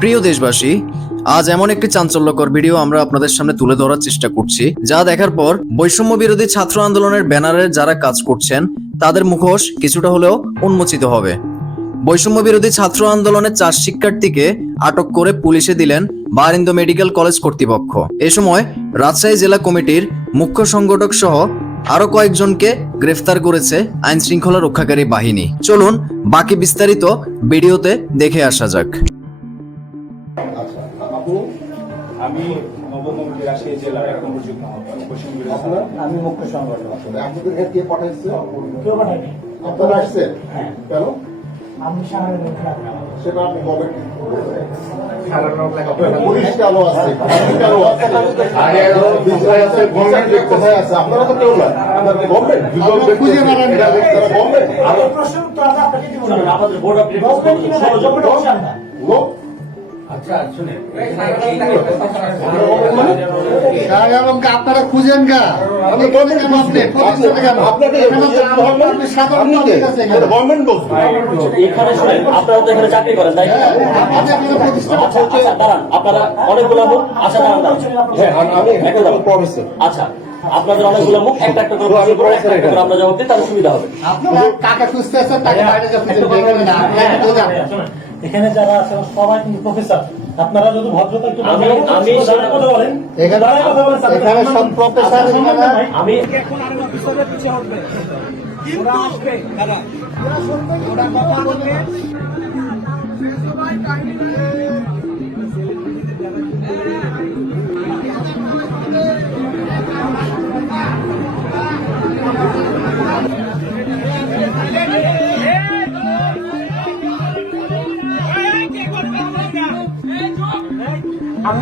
প্রিয় দেশবাসী, আজ এমন একটি চাঞ্চল্যকর ভিডিও আমরা আপনাদের সামনে তুলে ধরার চেষ্টা করছি, যা দেখার পর বৈষম্য বিরোধী ছাত্র আন্দোলনের ব্যানারে যারা কাজ করছেন, তাদের মুখোশ কিছুটা হলেও উন্মোচিত হবে। বৈষম্য বিরোধী ছাত্র আন্দোলনের চার শিক্ষার্থীকে আটক করে পুলিশে দিলেন বারিন্দ মেডিকেল কলেজ কর্তৃপক্ষ। এ সময় রাজশাহী জেলা কমিটির মুখ্য সংগঠক সহ আরও কয়েকজনকে গ্রেফতার করেছে আইন শৃঙ্খলা রক্ষাকারী বাহিনী। চলুন বাকি বিস্তারিত ভিডিওতে দেখে আসা যাক। আমি নবকমিটি রাজশাহী জেলার এক আপনার? আমি মুখ্য সংগঠক। আপনাদের কাছে কে পাঠাইছে? কেউ পাঠায়নি আপনারা আসছেন? হ্যাঁ। কেন? আমি সাহায্য সেটা আপনি কোথায় আছে? আপনারা তো কেউ না। গভর্নমেন্ট আপনারা খুঁজেন গা। আপনারা প্রতিষ্ঠান আচ্ছা আচ্ছা দাঁড়ান আপনারা অনেকগুলো মুখ আচ্ছা হ্যাঁ আমি একদম। দাঁড়ান। প্রফেসর আচ্ছা আপনাদের অনেকগুলো মুখ একটা একটা করে আমরা জবাব দিই তাহলে সুবিধা হবে। আপনারা কাকে খুঁজতে আছেন তাকে বাইরে এখানে যারা আছে সবাই কিন্তু প্রফেসর আপনারা যদি ভদ্রতা একটু আমি- আমি- কথা বলেন। এখানে দাঁড়ায় কথা বলেন স্যার। এখানে সব প্রফেসর আমি এখন আর বিষয়ে কিছু হবে ওরা আসবে তারা। ওরা কথা বলবে সবাই আমি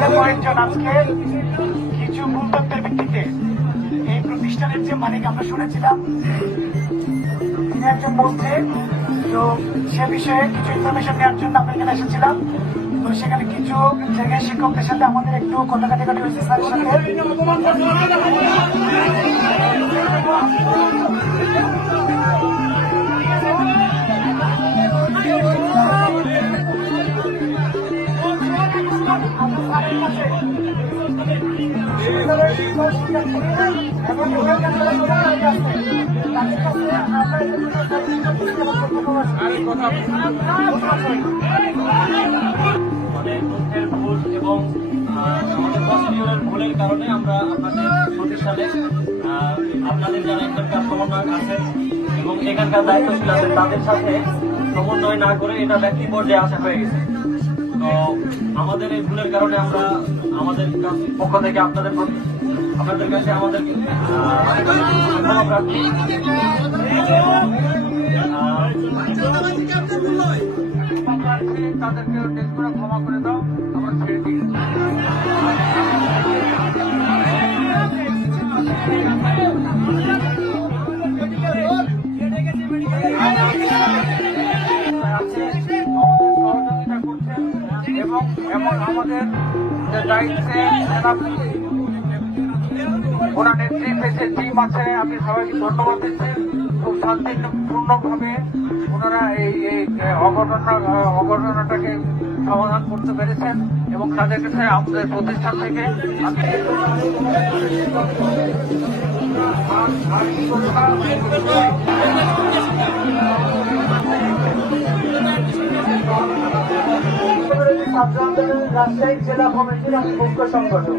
আমরা আজকে কিছু মূল ভিত্তিতে এই প্রতিষ্ঠানের যে মালিক আমরা শুনেছিলাম, তিনি একজন মন্ত্রী। তো সে বিষয়ে কিছু ইনফরমেশন নেওয়ার জন্য আমরা এখানে এসেছিলাম। তো সেখানে কিছু জায়গায় শিক্ষকদের সাথে আমাদের একটু কথা কাটাকাটি হয়েছে স্যারের সাথে। তথ্যের ভুল এবং আমাদের প্রসিডিউরের ভুলের কারণে আমরা আপনাদের প্রতিষ্ঠানে আপনাদের যারা এখানকার সমন্বয়ক আছেন এবং এখানকার দায়িত্বশীল আছেন তাদের সাথে সমন্বয় না করে এটা ব্যক্তি পর্যায়ে আসা হয়ে গেছে তো আমাদের এই ভুলের কারণে আমরা আমাদের পক্ষ থেকে আপনাদের প্রতি- আপনাদের তাদেরকে টেস্ট করে ক্ষমা করে দাও আমরা ছেড়ে দিই এবং এমন আমাদের দায়িত্বে ওনার নেতৃত্বে যে টিম আছে আমি সবাইকে ধন্যবাদ দিচ্ছি। খুব শান্তিপূর্ণভাবে ওনারা এই এই অঘটনা, অঘটনাটাকে সমাধান করতে পেরেছেন এবং তাদের কাছে আমাদের প্রতিষ্ঠান থেকে রাজশাহী জেলা কমিটির মুখ্য সংগঠক।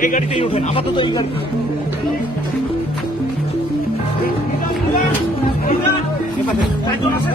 এই গাড়িতেই উঠেন আপাতত এই গাড়ি আছে